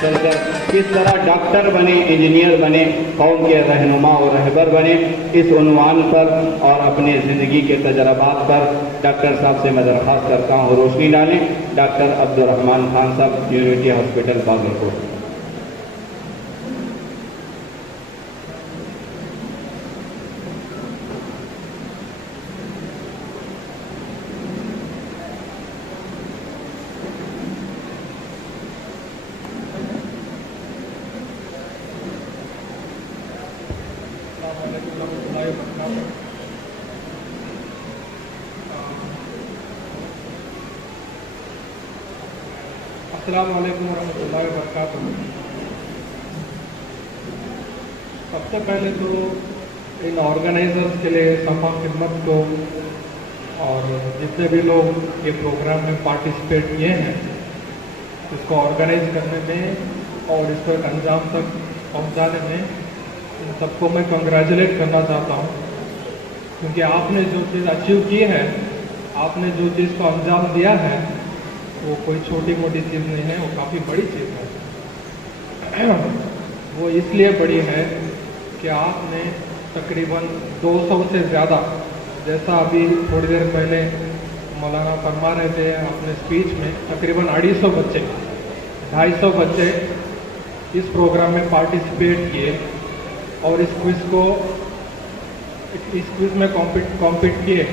چل کر کس طرح ڈاکٹر بنے، انجینئر بنے، قوم کے رہنما اور رہبر بنے، اس عنوان پر اور اپنے زندگی کے تجربات پر ڈاکٹر صاحب سے میں درخواست کرتا ہوں روشنی ڈالیں۔ ڈاکٹر عبدالرحمن خان صاحب، یونیورسٹی ہاسپٹل باگلکوٹ۔ السلام علیکم ورحمۃ اللہ وبرکاتہ۔ سب سے پہلے تو ان آرگنائزرز کے لیے صفا خدمت کو اور جتنے بھی لوگ یہ پروگرام میں پارٹیسپیٹ کیے ہیں، اس کو آرگنائز کرنے میں اور اس کو ایک انجام تک پہنچانے میں، ان سب کو میں کنگریچولیٹ کرنا چاہتا ہوں، کیونکہ آپ نے جو چیز اچیو کی ہے، آپ نے جو چیز کو انجام دیا ہے، وہ کوئی چھوٹی موٹی چیز نہیں ہے، وہ کافی بڑی چیز ہے۔ وہ اس لیے بڑی ہے کہ آپ نے تقریباً 200 سے زیادہ، جیسا ابھی تھوڑی دیر پہلے مولانا فرما رہے تھے اپنے اسپیچ میں، تقریباً 250 بچے، 250 بچے اس پروگرام میں پارٹیسپیٹ کیے اور اس کوئز میں کمپیٹ کیے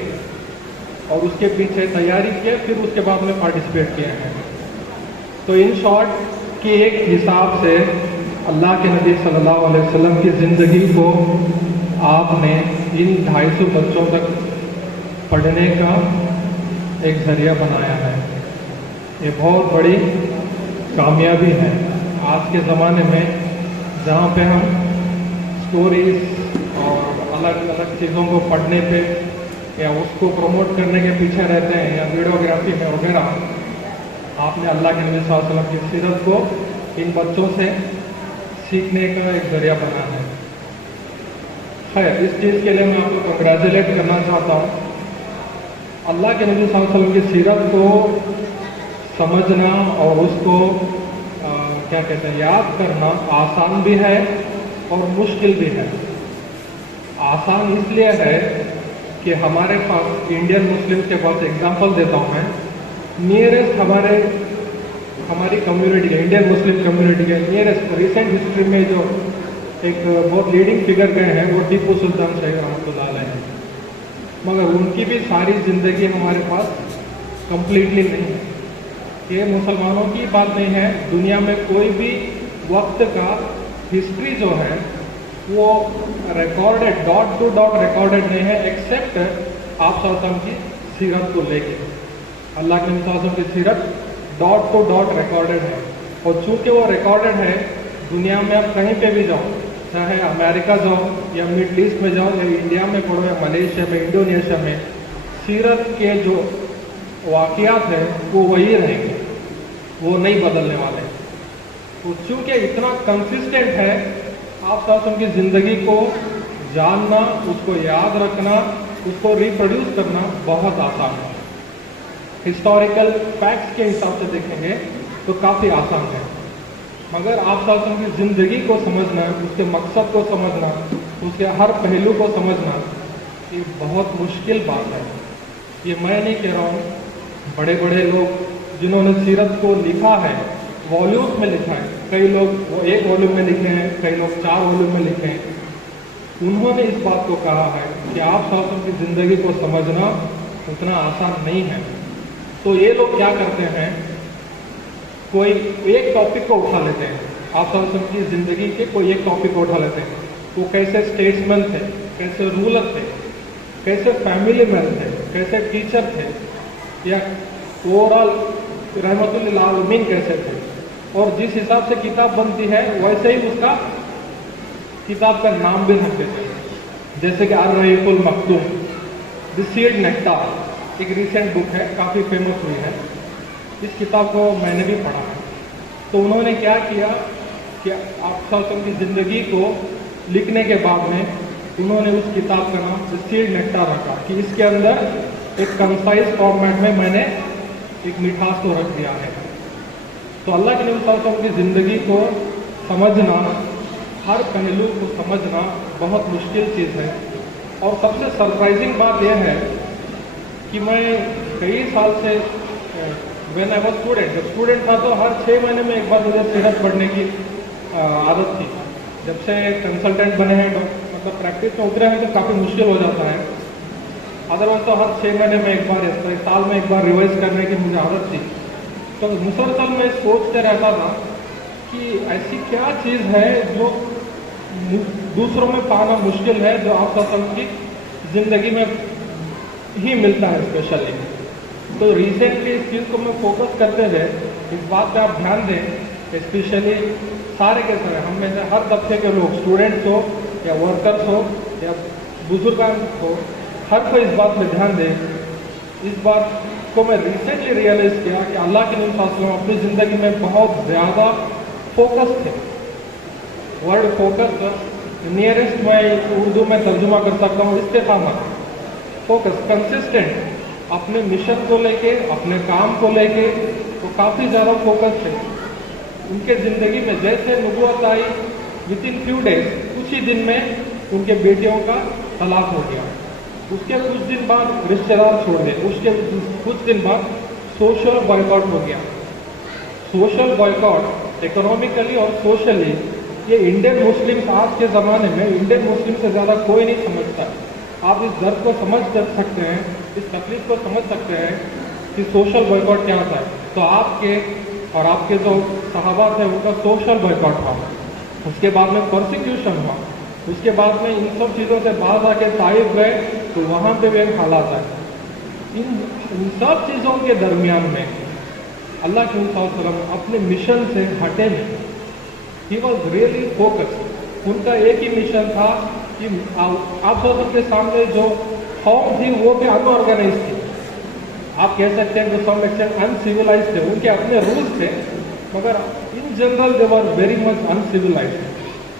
اور اس کے پیچھے تیاری کیے، پھر اس کے بعد میں پارٹیسپیٹ کیے ہیں۔ تو ان شارٹ کی ایک حساب سے اللہ کے نبی صلی اللہ علیہ وسلم کی زندگی کو آپ نے ان 250 بچوں تک پڑھنے کا ایک ذریعہ بنایا ہے۔ یہ بہت بڑی کامیابی ہے آج کے زمانے میں، جہاں پہ ہم سٹوریز اور الگ الگ چیزوں کو پڑھنے پہ یا اس کو پروموٹ کرنے کے پیچھے رہتے ہیں، یا ویڈیوگرافی میں وغیرہ۔ آپ نے اللہ کے نبی صلی اللہ علیہ وسلم کی سیرت کو ان بچوں سے سیکھنے کا ایک ذریعہ بنا ہے۔ خیر، اس چیز کے لیے میں آپ کو کنگریچولیٹ کرنا چاہتا ہوں۔ اللہ کے نبی صلی اللہ علیہ وسلم کی سیرت کو سمجھنا اور اس کو کیا کہتے ہیں، یاد کرنا آسان بھی ہے اور مشکل بھی ہے۔ آسان اس لیے ہے کہ ہمارے پاس انڈین مسلم کے پاس ایگزامپل دیتا ہوں میں، نیئرسٹ ہماری کمیونٹی کے، انڈین مسلم کمیونٹی کے نیئرسٹ ریسنٹ ہسٹری میں جو ایک بہت لیڈنگ فگر گئے ہیں، وہ ٹیپو سلطان شاہی رحمۃ اللہ علیہ ہیں، مگر ان کی بھی ساری زندگی ہمارے پاس کمپلیٹلی نہیں ہے۔ یہ مسلمانوں کی بات نہیں ہے، دنیا میں کوئی بھی وقت کا ہسٹری جو ہے وہ recorded, dot two dot recorded نہیں ہے، ایکسیپٹ آپ صلی اللہ علیہ وسلم کی سیرت کو لے کے۔ اللہ کے نبی صلی اللہ علیہ وسلم کی سیرت ڈاٹ ٹو ڈاٹ ریکارڈڈ ہے، اور چونکہ وہ ریکارڈڈ ہے، دنیا میں آپ کہیں پہ بھی جاؤ، چاہے امریکہ جاؤ یا مڈل ایسٹ میں جاؤ یا انڈیا میں پڑھو یا ملیشیا میں، انڈونیشیا میں، سیرت کے جو واقعات ہیں وہ وہی رہیں گے، وہ نہیں بدلنے والے۔ تو چونکہ اتنا کنسسٹنٹ ہے، آپ صلی اللہ علیہ وسلم کی زندگی کو جاننا، اس کو یاد رکھنا، اس کو ریپروڈیوس کرنا بہت آسان ہے۔ ہسٹوریکل فیکٹس کے حساب سے دیکھیں گے تو کافی آسان ہے، مگر آپ صلی اللہ علیہ وسلم کی زندگی کو سمجھنا، اس کے مقصد کو سمجھنا، اس کے ہر پہلو کو سمجھنا، یہ بہت مشکل بات ہے۔ یہ میں نہیں کہہ رہا ہوں، بڑے بڑے لوگ جنہوں نے سیرت کو لکھا ہے، والیومز میں لکھا ہے، کئی لوگ وہ 1 والیوم میں لکھے ہیں، کئی لوگ 4 والیوم میں لکھے ہیں، انہوں نے اس بات کو کہا ہے کہ آپ صلی اللہ علیہ وسلم کی زندگی کو سمجھنا اتنا آسان نہیں ہے۔ تو یہ لوگ کیا کرتے ہیں، کوئی ایک ٹاپک کو اٹھا لیتے ہیں، آپ صلی اللہ علیہ وسلم کی زندگی کے کوئی ایک ٹاپک کو اٹھا لیتے ہیں، وہ کیسے اسٹیٹسمین تھے، کیسے رولر تھے، کیسے فیملی مین تھے، کیسے ٹیچر تھے، یا اوور آل رحمت للعالمین کیسے تھے، اور جس حساب سے کتاب بنتی ہے ویسے ہی اس کا کتاب کا نام بھی رکھ دیتے ہیں، جیسے کہ الرحیق المختوم، دی سیڈ نیکٹار، ایک ریسنٹ بک ہے، کافی فیمس ہوئی ہے، اس کتاب کو میں نے بھی پڑھا ہے۔ تو انہوں نے کیا کیا کہ آپ صلی اللہ علیہ وسلم کی زندگی کو لکھنے کے بعد میں انہوں نے اس کتاب کا نام دی سیڈ نیکٹار رکھا، کہ اس کے اندر ایک کنسائز فارمیٹ میں نے ایک مٹھاس کو رکھ دیا ہے۔ तो अल्लाह के नबी सल्लल्लाहु अलैहि वसल्लम की ज़िंदगी को समझना, हर पहलू को समझना बहुत मुश्किल चीज़ है। और सबसे सरप्राइजिंग बात यह है कि मैं कई साल से व्हेन आई वाज स्टूडेंट, जब स्टूडेंट था तो हर 6 महीने में एक बार मुझे सीरत पढ़ने की आदत थी। जब से कंसल्टेंट बने हैं, मतलब प्रैक्टिस में उतरे हैं तो काफ़ी मुश्किल हो जाता है। अदरवाइज तो हर 6 महीने में एक बार, साल में एक बार रिवाइज करने की मुझे आदत थी। तो मुसलसल मैं सोचते रहता था कि ऐसी क्या चीज़ है जो दूसरों में पाना मुश्किल है, जो आप की ज़िंदगी में ही मिलता है स्पेशली। तो रिसेंटली इस चीज़ को मैं फोकस करते हुए इस बात पे आप ध्यान दें, स्पेशली सारे के सारे हम में से हर तबके के लोग, स्टूडेंट्स हो या वर्कर्स हो या बुजुर्गान हो, हर कोई इस बात पे ध्यान दे। इस बात को मैं रिसेंटली रियलाइज़ किया कि अल्लाह के नबी सल्लल्लाहु अलैहि वसल्लम अपनी ज़िंदगी में बहुत ज़्यादा फोकस थे। वर्ड फोकस नियरेस्ट मैं उर्दू में तर्जुमा कर सकता हूँ इस्तेकामत, फोकस, कंसिस्टेंट अपने मिशन को लेके, अपने काम को लेके तो काफ़ी ज़्यादा फोकस थे। उनके ज़िंदगी में जैसे नबूवत आई, विद इन फ्यू डेज, कुछ ही दिन में उनके बेटियों का तलाक हो गया। उसके कुछ दिन बाद रिश्तेदार छोड़ दिए, उसके कुछ दिन बाद सोशल बॉयकॉट हो गया। सोशल बॉयकॉट इकोनॉमिकली और सोशली, ये इंडियन मुस्लिम्स आज के ज़माने में इंडियन मुस्लिम से ज़्यादा कोई नहीं समझता। आप इस दर्द को समझ सकते हैं, इस तकलीफ को समझ सकते हैं कि सोशल बॉयकॉट क्या होता है। तो आपके और आपके जो सहाबा थे उनका सोशल बॉयकॉट हुआ, उसके बाद में प्रोसिक्यूशन हुआ, उसके बाद में इन सब चीज़ों से बाहर आके ताइफ गए तो वहाँ पे भी एक हालात है। इन सब चीज़ों के दरमियान में अल्लाह के नबी सल्लल्लाहु अलैहि वसल्लम अपने मिशन से हटे नहीं। He was really focused. उनका एक ही मिशन था कि आप सबके सामने जो कौम थी वो भी अनऑर्गेनाइज थी, आप कह सकते हैं टू सम एक्सटेंट अनसिविलाइज थे। उनके अपने रूल्स थे, मगर in general they were very much uncivilised.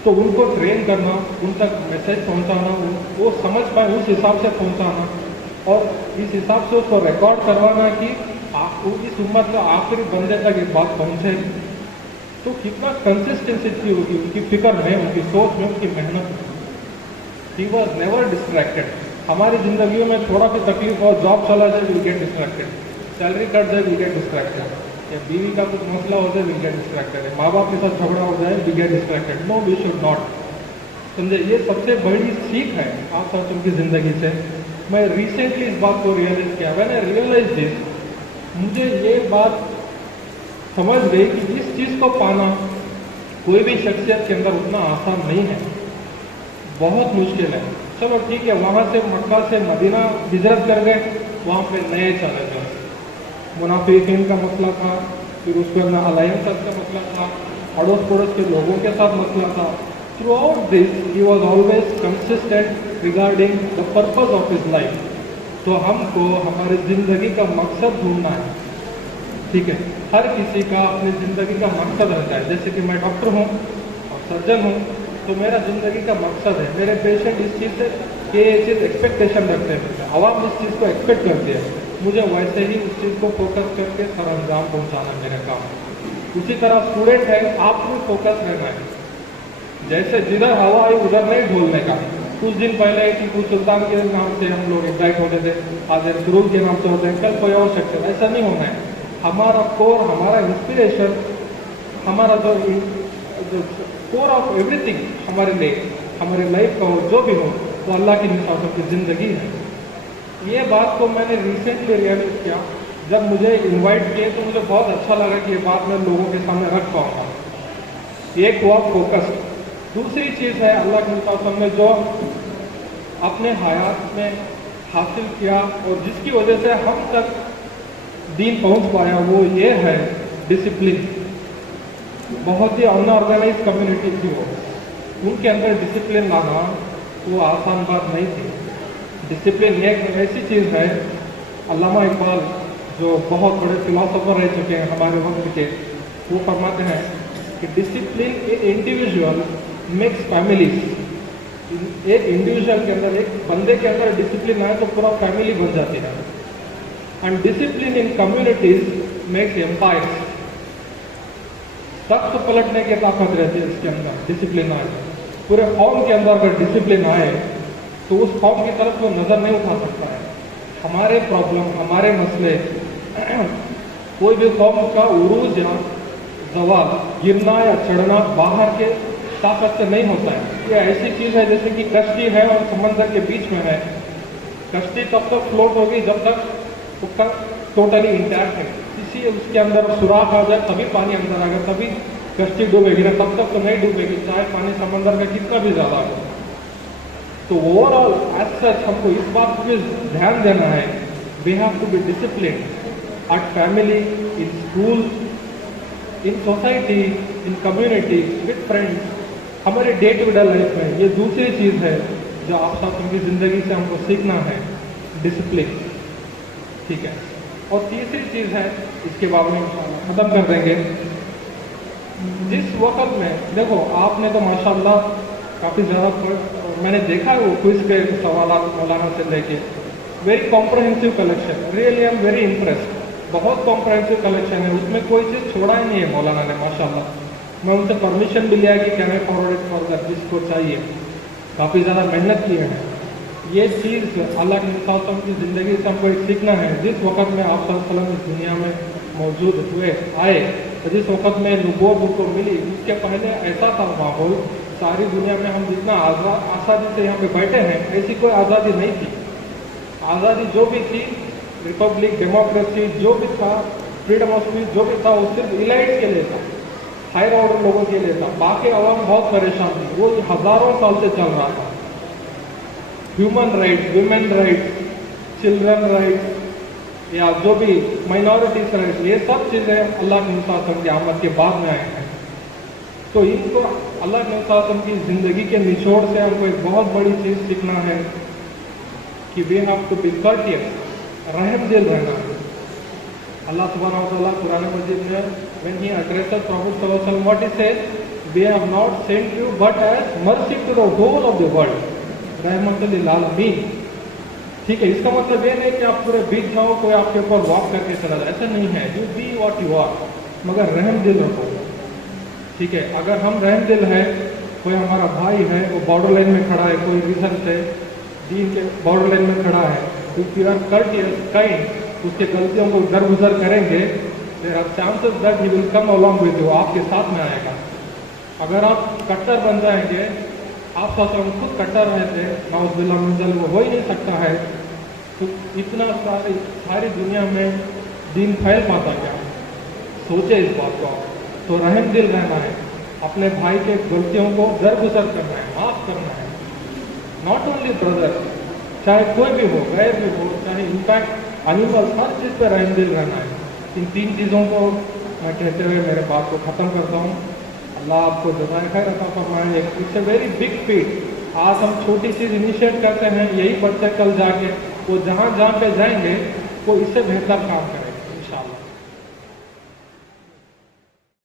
तो उनको ट्रेन करना, उन तक मैसेज पहुंचाना, वो समझ पाए उस हिसाब से पहुंचाना और इस हिसाब से उसको रिकॉर्ड करवाना कि इस उम्मत का आखिरी बंदे तक ये बात पहुंचे। तो कितना कंसिस्टेंसी थी होगी उनकी फिक्र में, उनकी सोच में, उनकी मेहनत में। He was never distracted. हमारी जिंदगियों में थोड़ा भी तकलीफ हो, जॉब चला जाए will get distracted, salary cut जाए विल गेट डिस्ट्रैक्टेड, या बीवी का कुछ मसला हो जाए विल गेट डिस्ट्रैक्टेड, माँ बाप के साथ झगड़ा हो जाए will get distracted. No, we should not. समझे, ये सबसे बड़ी सीख है आप सब उनकी ज़िंदगी से। मैं रिसेंटली इस बात को रियलाइज़ किया। मैंने रियलाइज दिस, मुझे ये बात समझ गई कि इस चीज़ को पाना कोई भी शख्सियत के अंदर उतना आसान नहीं है, बहुत मुश्किल है। चलो ठीक है, वहाँ से मक्का से मदीना हिजरत कर गए, वहाँ पे नए चले गए, मुनाफिकीन का मसला था, फिर उसके बाद अलायंस का मसला था, अड़ोस पड़ोस के लोगों के साथ मसला था। Through out this he was always consistent regarding the purpose of his life. तो हमको हमारी ज़िंदगी का मकसद ढूंढना है, ठीक है। हर किसी का अपनी ज़िंदगी का मकसद रहता है। जैसे कि मैं डॉक्टर हूँ और सर्जन हूँ, तो मेरा ज़िंदगी का मकसद है, मेरे पेशेंट इस चीज़ से ये चीज़ एक्सपेक्टेशन रखते हैं, आवाम इस चीज़ को एक्सपेक्ट करती है, मुझे वैसे ही उस चीज़ को फोकस करके सर अंजाम पहुँचाना मेरा काम। उसी तरह स्टूडेंट है, आपको फोकस रहना है। जैसे जिधर हवा आई उधर नहीं ढोलने का। कुछ दिन पहले टीपू सुल्तान के नाम से हम लोग इन्वाइट होते थे, आज सुरूर के नाम से होते हैं, कल कोई और शख्स, ऐसा नहीं होना है। हमारा कोर, हमारा इंस्पिरेशन, हमारा जो कोर ऑफ एवरीथिंग हमारे लिए, हमारी लाइफ का हो, जो भी हो, वो अल्लाह की निशानों की ज़िंदगी है। ये बात को मैंने रिसेंटली रियलाइज किया। जब मुझे इनवाइट किए तो मुझे बहुत अच्छा लगा कि ये बात मैं लोगों के सामने रख पाऊँगा। एक हुआ फोकस। दूसरी चीज़ है अल्लाह के निशान ने जो अपने हयात में हासिल किया और जिसकी वजह से हम तक दीन पहुंच पाया, वो ये है डिसिप्लिन। बहुत ही अनऑर्गेनाइज कम्युनिटी थी वो, उनके अंदर डिसिप्लिन लाना वो आसान बात नहीं थी। डिसिप्लिन एक ऐसी चीज़ है, अल्लामा इकबाल जो बहुत बड़े फिलोसोफर रह चुके हैं हमारे वक्त के, वो फरमाते हैं कि discipline in individual makes families. एक इंडिविजुअल के अंदर, एक बंदे के अंदर डिसिप्लिन आए तो पूरा फैमिली बन जाती है। And discipline in communities makes empires. तख्त पलटने की ताकत रहती है इसके अंदर, डिसिप्लिन आए। पूरे कौम के अंदर अगर डिसिप्लिन आए तो उस कौम की तरफ वो नज़र नहीं उठा सकता है। हमारे प्रॉब्लम, हमारे मसले, कोई भी कौम का उरूज या जवाल, गिरना या चढ़ना बाहर के ताकत से नहीं होता है। ये ऐसी चीज़ है जैसे कि कश्ती है और समंदर के बीच में है। कश्ती तब तक फ्लोट होगी जब तक उसका टोटली इंटैक्ट है, इसी उसके अंदर सुराख आ जाए तभी पानी अंदर आएगा, तभी कश्ती डूबेगी, ना तब तक तो नहीं डूबेगी, चाहे पानी समंदर का कितना भी ज़्यादा हो। तो ओवरऑल एज सच हमको इस बात पे ध्यान देना है, we have to be discipline at family, in school, in society, in community, with friends, हमारे डे टू डे लाइफ में। ये दूसरी चीज़ है जो आप सब की ज़िंदगी से हमको सीखना है, डिसिप्लिन, ठीक है। और तीसरी चीज़ है, इसके बाद में ख़त्म कर देंगे। जिस वक्त में देखो आपने तो माशाल्लाह काफ़ी ज़्यादा, मैंने देखा है वो क्विज के सवाल मौलाना से लेके, very comprehensive collection, really I am very impressed. बहुत कॉम्प्रहेंसिव कलेक्शन है, उसमें कोई चीज़ छोड़ा ही नहीं है मौलाना ने माशाल्लाह। मैं उनसे परमिशन भी लिया कि can I forward it for that, जिसको चाहिए, काफ़ी ज़्यादा मेहनत की है। ये चीज़ अल्लाह के इंसान की ज़िंदगी से हमको एक सीखना है। जिस वक्त में आप सल्लल्लाहु इस दुनिया में मौजूद हुए आए, तो जिस वक्त में नबूवत को मिली, उसके पहले ऐसा था माहौल, सारी दुनिया में हम जितना आज़ादी से यहाँ पे बैठे हैं, ऐसी कोई आज़ादी नहीं थी। आज़ादी जो भी थी, रिपब्लिक, डेमोक्रेसी जो भी था, फ्रीडम ऑफ स्पीच जो भी था, वो सिर्फ इलाइट्स के लिए था, हायर ऑर्डर लोगों के लिए था। बाकी आवाम बहुत परेशान थी, वो हज़ारों साल से चल रहा था। Human rights, women rights, children rights या जो भी माइनॉरिटीज राइट्स, ये सब चीज़ें अल्लाह के मुसाफिर की आमद के बाद में आए हैं। तो इनको अल्लाह के मुसाफिर की ज़िंदगी के निचोड़ से हमको एक बहुत बड़ी चीज़ सीखना है कि we have to be courteous, रहम दिल रहना है। अल्लाह सुब्हानहू व तआला कुरान मजीद में व्हेन ही एड्रेसेस प्रॉफेट सल्लल्लाहु अलैहि वसल्लम, what he said, we have not sent you but as mercy to the whole of the world, रहमतुल लिल आलमीन। ठीक है, इसका मतलब ये नहीं कि आप पूरे बीत जाओ, कोई आपके ऊपर वॉक करके चला जाए, ऐसा नहीं है। You be what you are, मगर रहम दिल रखो। ठीक है, अगर हम रहम दिल है, कोई हमारा भाई है वो बॉर्डर लाइन में खड़ा है, कोई रीजन से दीन के बॉर्डर लाइन में खड़ा है, if you are courteous, kind, उसके गलतियों को दरगुजर करेंगे, there are chances that he will come along with you, आपके साथ में आएगा। अगर आप कट्टर बन जाएंगे, आप खुद कट्टर रहे थे, नाउज़ुबिल्लाह मिन ज़ालिक, वो हो ही नहीं सकता है, तो इतना सारी दुनिया में दीन फैल पाता क्या? सोचे इस बात को। तो रहम दिल रहना है, अपने भाई के गलतियों को दरगुजर करना है, माफ़ करना है। नॉट ओनली ब्रदर, चाहे कोई भी हो, गैर भी हो, चाहे इनफैक्ट एनिमल, हर चीज़ पर रहम दिल रहना है। इन तीन चीज़ों को मैं कहते हुए मेरे बात को ख़त्म करता हूँ। अल्लाह आपको जज़ाए खैर अता फरमाए। It's a very big feet. आज हम छोटी चीज़ इनिशिएट करते हैं, यही बच्चे कल जाके वो जहाँ पे जाएंगे वो इससे बेहतर काम करें।